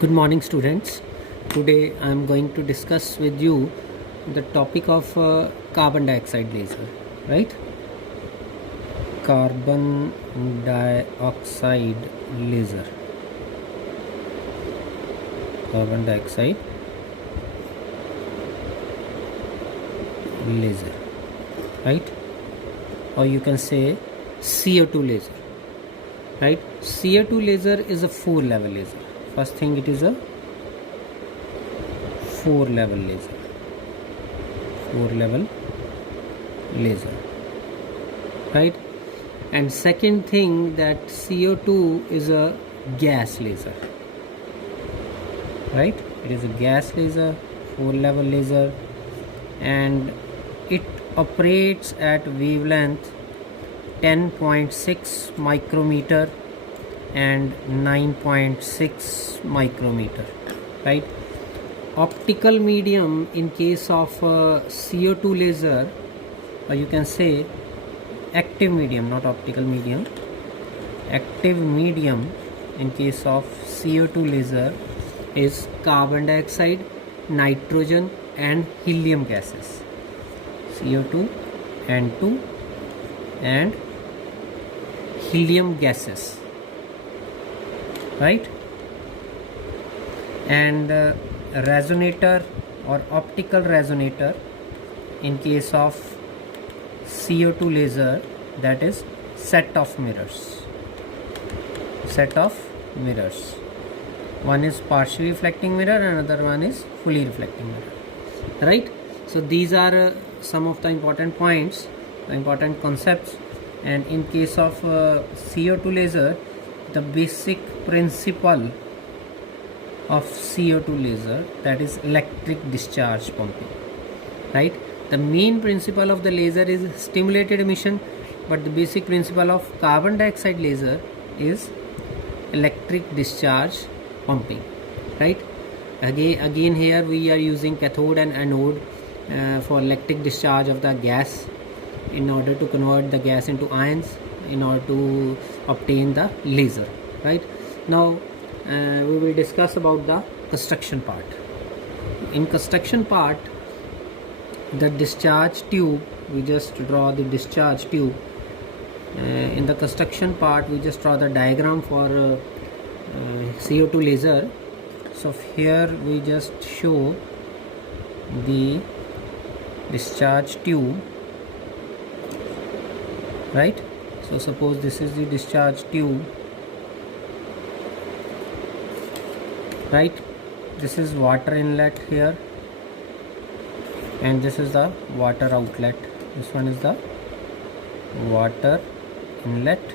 Good morning, students. Today I am going to discuss with you the topic of carbon dioxide laser, right? Carbon dioxide laser. Carbon dioxide laser, right? Or you can say CO2 laser, right? CO2 laser is a 4-level laser. First thing, it is a 4-level laser. 4-level laser, right? And second thing, that CO2 is a gas laser, right? It is a gas laser, 4-level laser, and it operates at wavelength 10.6 micrometer and 9.6 micrometer, right? Optical medium in case of CO2 laser, or you can say active medium, not optical medium, active medium in case of CO2 laser is carbon dioxide, nitrogen and helium gases. CO2, N2 and helium gases, right? And resonator or optical resonator in case of CO2 laser, that is set of mirrors. Set of mirrors. One is partially reflecting mirror, another one is fully reflecting mirror, right? So these are some of the important points, important concepts. And in case of CO2 laser, the basic principle of CO2 laser, that is electric discharge pumping, right? The main principle of the laser is stimulated emission, but the basic principle of carbon dioxide laser is electric discharge pumping, right? Again here we are using cathode and anode for electric discharge of the gas, in order to convert the gas into ions, in order to obtain the laser, right? Now we will discuss about the construction part. In construction part, the discharge tube, we just draw the discharge tube. In the construction part, we just draw the diagram for CO2 laser. So here we just show the discharge tube, right? So suppose this is the discharge tube, right? This is water inlet here, and this is the water outlet. This one is the water inlet,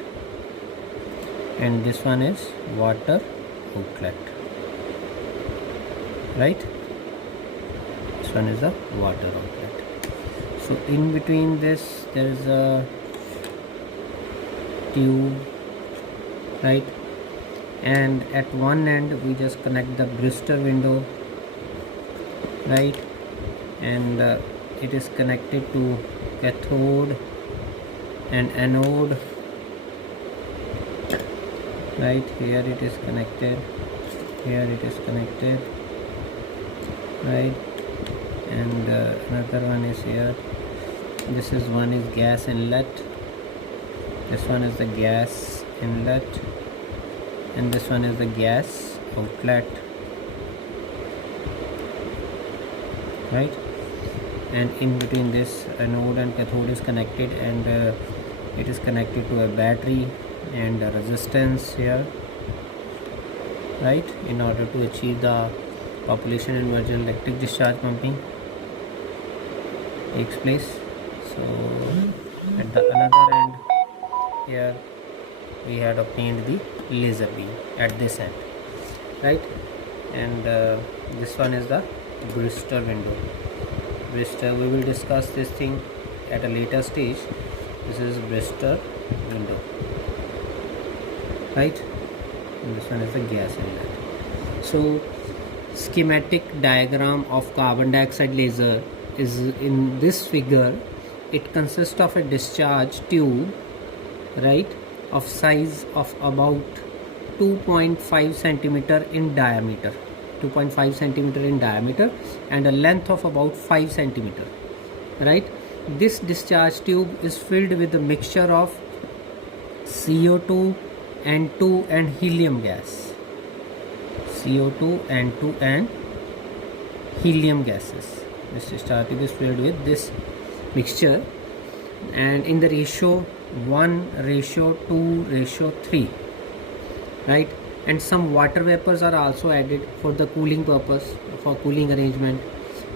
and this one is water outlet, right? This one is the water outlet. So in between this there is a tube, right? And at one end we just connect the Brewster window, right? And it is connected to cathode and anode, right? Here it is connected, here it is connected, right? And another one is here. This is one is gas inlet, this one is the gas inlet, and this one is the gas outlet, right? And in between this, anode and cathode is connected, and it is connected to a battery and a resistance here, right? In order to achieve the population inversion, electric discharge pumping takes place. So at the another end here we had obtained the laser beam at this end, right? And this one is the Brewster window. Brewster, we will discuss this thing at a later stage. This is Brewster window, right? And this one is the gas inlet. So schematic diagram of carbon dioxide laser is in this figure. It consists of a discharge tube, right, of size of about 2.5 centimeter in diameter, 2.5 centimeter in diameter, and a length of about 5 centimeter, right? This discharge tube is filled with a mixture of CO2, N2 and helium gas. CO2, N2 and helium gases. This discharge tube is filled with this mixture, and in the ratio 1:2:3, right? And some water vapors are also added for the cooling purpose, for cooling arrangement.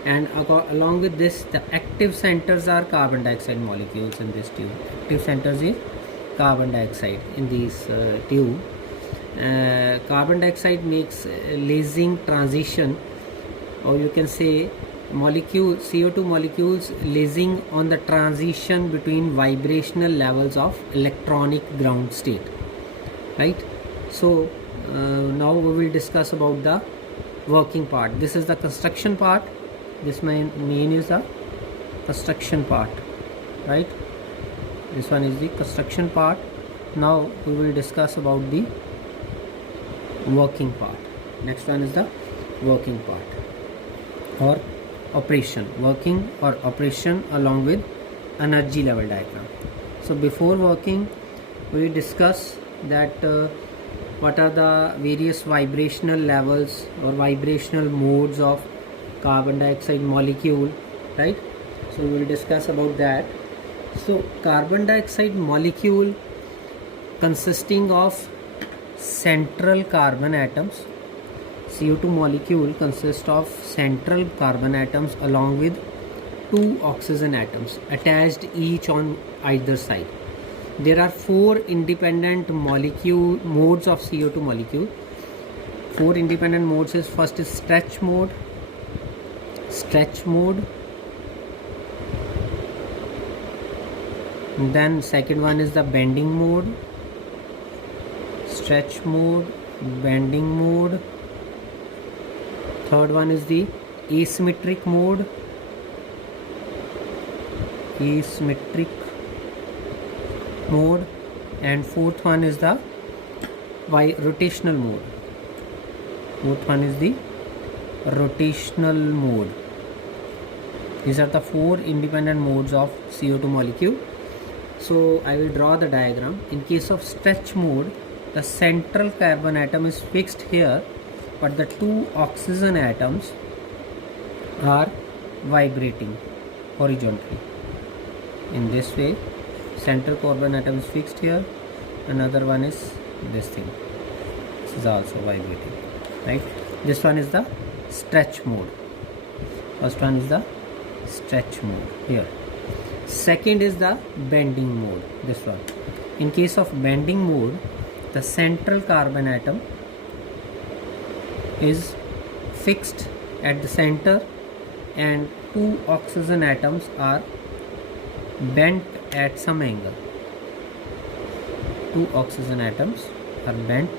And along with this, the active centers are carbon dioxide molecules in this tube. Active centers is carbon dioxide in this tube. Carbon dioxide makes lasing transition, or you can say CO2 molecules lasing on the transition between vibrational levels of electronic ground state, right? So now we will discuss about the working part. This is the construction part. This main is the construction part, right? This one is the construction part. Now we will discuss about the working part. Next one is the working part, or operation, working or operation along with energy level diagram. So before working, we discuss that what are the various vibrational levels or vibrational modes of carbon dioxide molecule, right? So we will discuss about that. So carbon dioxide molecule consisting of central carbon atoms. CO2 molecule consists of central carbon atoms along with 2 oxygen atoms attached each on either side. There are 4 independent modes of CO2 molecule. 4 independent modes is, first is stretch mode, then second one is the bending mode, stretch mode, bending mode. Third one is the asymmetric mode, and fourth one is the rotational mode. These are the 4 independent modes of CO2 molecule. So I will draw the diagram. In case of stretch mode, the central carbon atom is fixed here, but the 2 oxygen atoms are vibrating horizontally. In this way, central carbon atom is fixed here, another one is this thing. This is also vibrating, right? This one is the stretch mode. First one is the stretch mode here. Second is the bending mode, this one. In case of bending mode, the central carbon atom is fixed at the center and 2 oxygen atoms are bent at some angle. 2 oxygen atoms are bent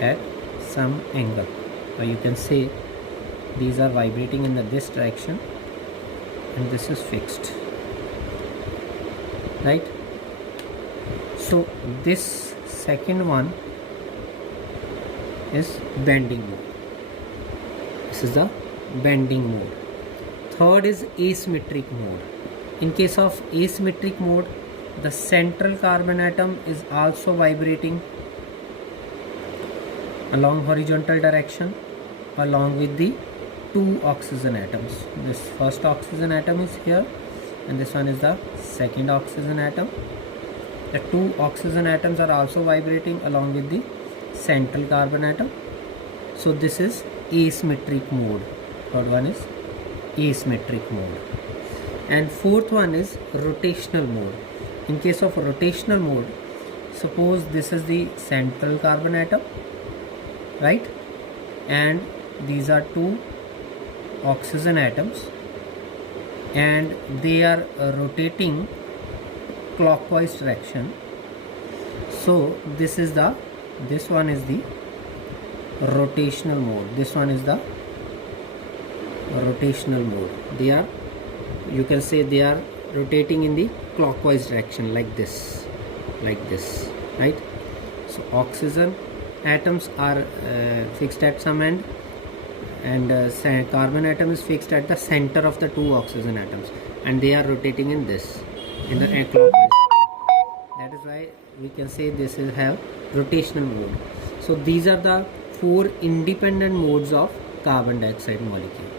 at some angle, or you can say these are vibrating in this direction and this is fixed, right? So this second one is bending mode. This is the bending mode. Third is asymmetric mode. In case of asymmetric mode, the central carbon atom is also vibrating along horizontal direction along with the 2 oxygen atoms. This first oxygen atom is here and this one is the second oxygen atom. The 2 oxygen atoms are also vibrating along with the central carbon atom. So this is asymmetric mode. Third one is asymmetric mode. And fourth one is rotational mode. In case of rotational mode, suppose this is the central carbon atom, right? And these are 2 oxygen atoms and they are rotating clockwise direction. So this one is the rotational mode. This one is the rotational mode. They are, you can say they are rotating in the clockwise direction like this, right? So oxygen atoms are fixed at some end, and carbon atom is fixed at the center of the two oxygen atoms, and they are rotating in this, in the clockwise direction. That is why we can say this is have rotational mode. So these are the four independent modes of carbon dioxide molecule,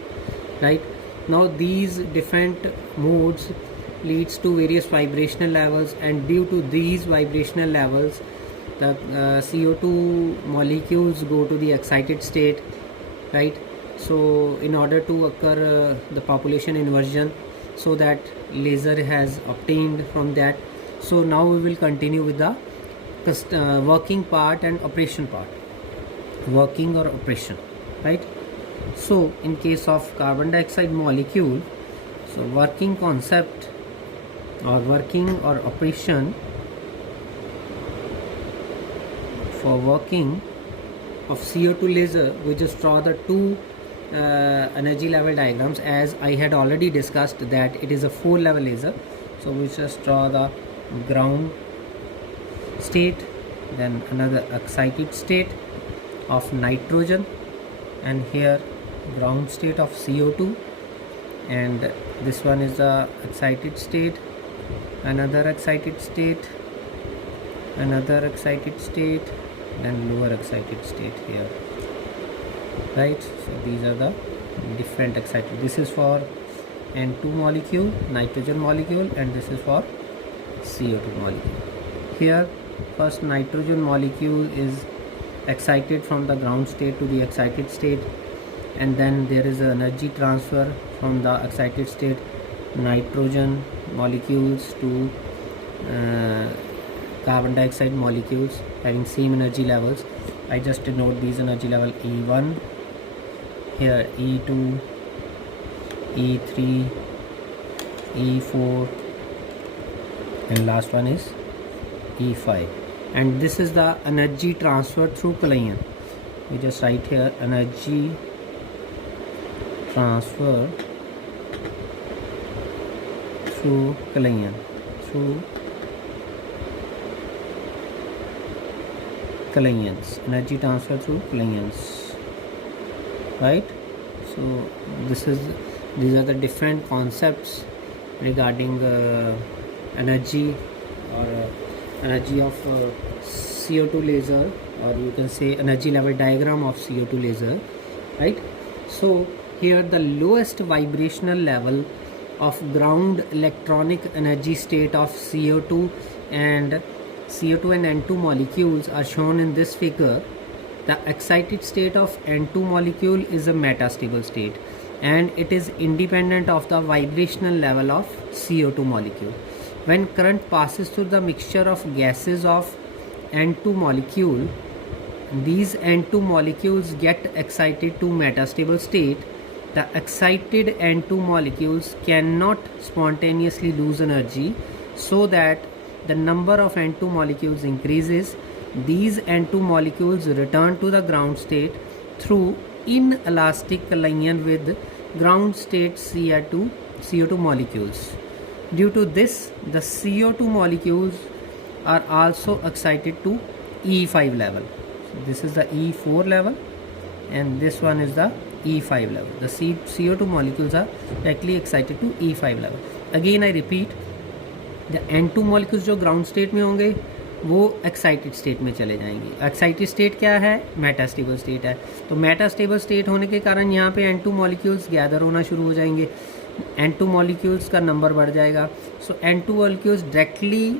right? Now these different modes leads to various vibrational levels, and due to these vibrational levels the CO2 molecules go to the excited state, right? So in order to occur the population inversion, so that laser has obtained from that. So now we will continue with the working part and operation part, working or operation, right? So in case of carbon dioxide molecule, so working concept or working or operation, for working of CO2 laser, we just draw the two energy level diagrams, as I had already discussed that it is a 4-level laser. So we just draw the ground state, then another excited state of nitrogen, and here ground state of CO2, and this one is the excited state, another excited state, another excited state, then lower excited state here, right? So these are the different excited. This is for N2 molecule, nitrogen molecule, and this is for CO2 molecule. Here first nitrogen molecule is excited from the ground state to the excited state, and then there is an energy transfer from the excited state nitrogen molecules to carbon dioxide molecules having same energy levels. I just denote these energy level E1, here E2, E3, E4, and last one is E5. And this is the energy transfer through collision. We just write here energy transfer through collision, through collisions, energy transfer through collisions, right? So these are the different concepts regarding energy or energy of CO2 laser, or you can say energy level diagram of CO2 laser, right? So here the lowest vibrational level of ground electronic energy state of CO2 and N2 molecules are shown in this figure. The excited state of N2 molecule is a metastable state, and it is independent of the vibrational level of CO2 molecule. When current passes through the mixture of gases of N2 molecule, these N2 molecules get excited to metastable state. The excited N2 molecules cannot spontaneously lose energy, so that the number of N2 molecules increases. These N2 molecules return to the ground state through inelastic collision with ground state CO2 molecules. Due to this, the CO2 molecules are also excited to E5 level. So this is the E4 level, and this one is the E5 level. The CO2 molecules are directly excited to E5 level. Again I repeat, the N2 molecules जो ground state में होंगे वो excited state में चले जाएंगे. Excited state क्या है? Metastable state है. तो मेटास्टेबल स्टेट होने के कारण यहाँ पे N2 मॉलिक्यूल्स गैदर होना शुरू हो जाएंगे. N2 मॉलिक्यूल्स का नंबर बढ़ जाएगा. सो N2 molecules directly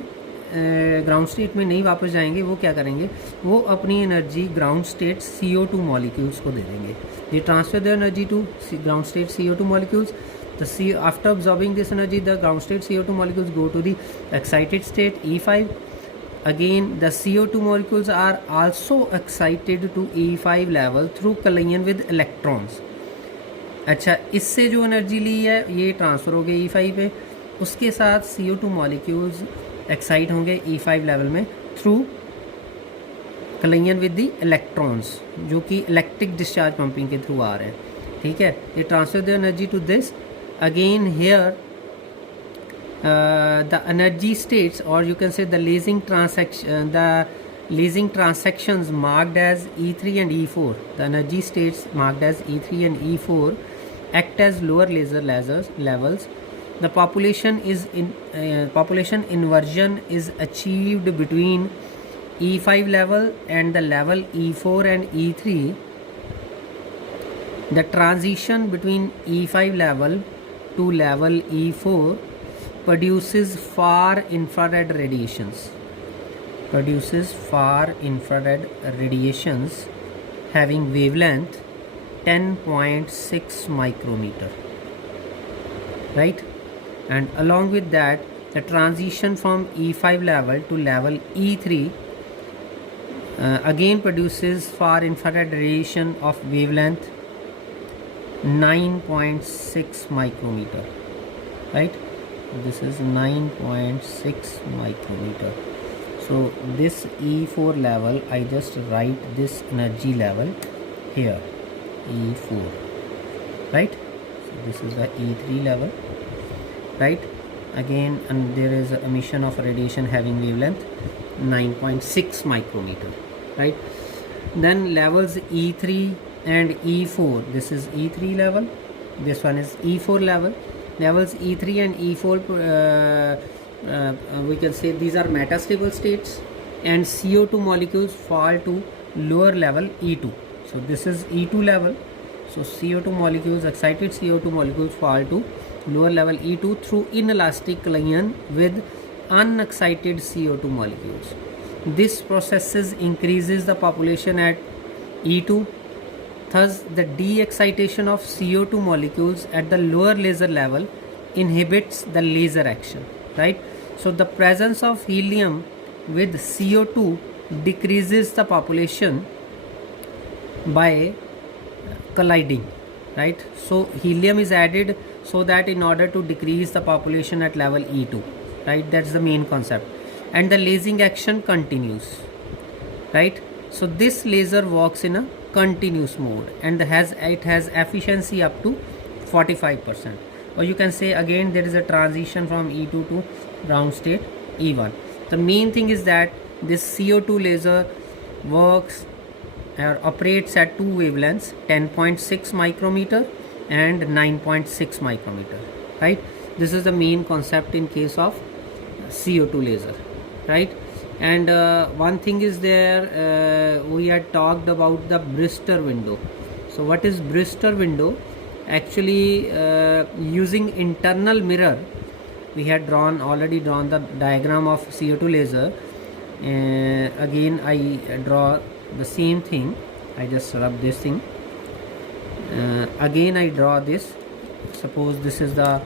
ground state में नहीं वापस जाएंगे. वो क्या करेंगे? वो अपनी energy ground state CO2 molecules को दे देंगे. They transfer the energy to ground state CO2 molecules. After absorbing this energy, the ground state CO2 molecules go to the excited state E5. Again, the CO2 molecules are also excited to E5 level through collision with electrons. अच्छा, इससे जो energy ली है ये transfer हो गई E5 पे. उसके साथ CO2 molecules एक्साइट होंगे E5 लेवल में through collision with the electrons, जो कि इलेक्ट्रिक डिस्चार्ज पंपिंग के थ्रू आ रहे हैं. ठीक है, ये transfer the energy to this. Again here the energy states, or you can say the lasing transaction, the Lasing transactions marked as E3 and E4. The energy states marked as E3 and E4 act as lower laser levels. The population inversion is achieved between E5 level and the level E4 and E3. The transition between E5 level to level E4 produces far infrared radiations. Having wavelength 10.6 micrometer, right? And along with that, the transition from E5 level to level E3 again produces far infrared radiation of wavelength 9.6 micrometer, right? This is 9.6 micrometer. So this E4 level, I just write this energy level here, E4, right? So this is the E3 level, right? Again, and there is an emission of radiation having wavelength 9.6 micrometer, right? Then levels E3 and E4, this is E3 level, this one is E4 level. Levels E3 and E4, we can say these are metastable states, and CO2 molecules fall to lower level E2. So this is E2 level. So CO2 molecules, excited CO2 molecules fall to lower level E2 through inelastic collision with unexcited CO2 molecules. This processes increases the population at E2. Thus, the de-excitation of CO2 molecules at the lower laser level inhibits the laser action, right? So, the presence of helium with CO2 decreases the population by colliding, right? So, helium is added so that in order to decrease the population at level E2, right? That's the main concept. And the lasing action continues, right? So, this laser works in a continuous mode and it has efficiency up to 45%, or you can say again there is a transition from E2 to ground state E1. The main thing is that this CO2 laser works or operates at two wavelengths, 10.6 micrometer and 9.6 micrometer, right? This is the main concept in case of CO2 laser, right? And one thing is there, we had talked about the Brewster window. So what is Brewster window? Actually, using internal mirror, we had already drawn the diagram of CO2 laser. Again, I draw the same thing. I just rub this thing. Again, I draw this. Suppose this is the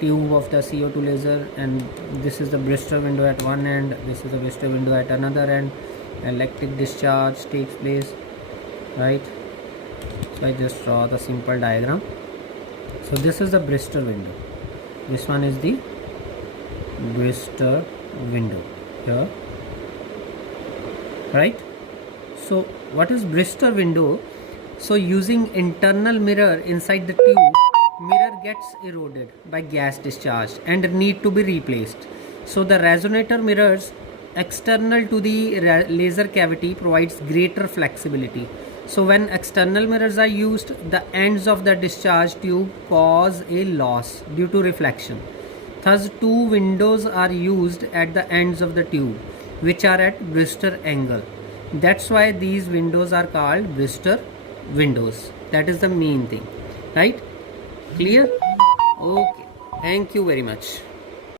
tube of the CO2 laser, and this is the Brewster window at one end, this is the Brewster window at another end. Electric discharge takes place, right? So I just draw the simple diagram. So this is the Brewster window, this one is the Brewster window here, right? So what is Brewster window? So using internal mirror inside the tube, mirror gets eroded by gas discharge and need to be replaced. So the resonator mirrors external to the laser cavity provides greater flexibility. So when external mirrors are used, the ends of the discharge tube cause a loss due to reflection. Thus two windows are used at the ends of the tube which are at Brewster angle. That's why these windows are called Brewster windows. That is the main thing, right? Clear? Okay, thank you very much.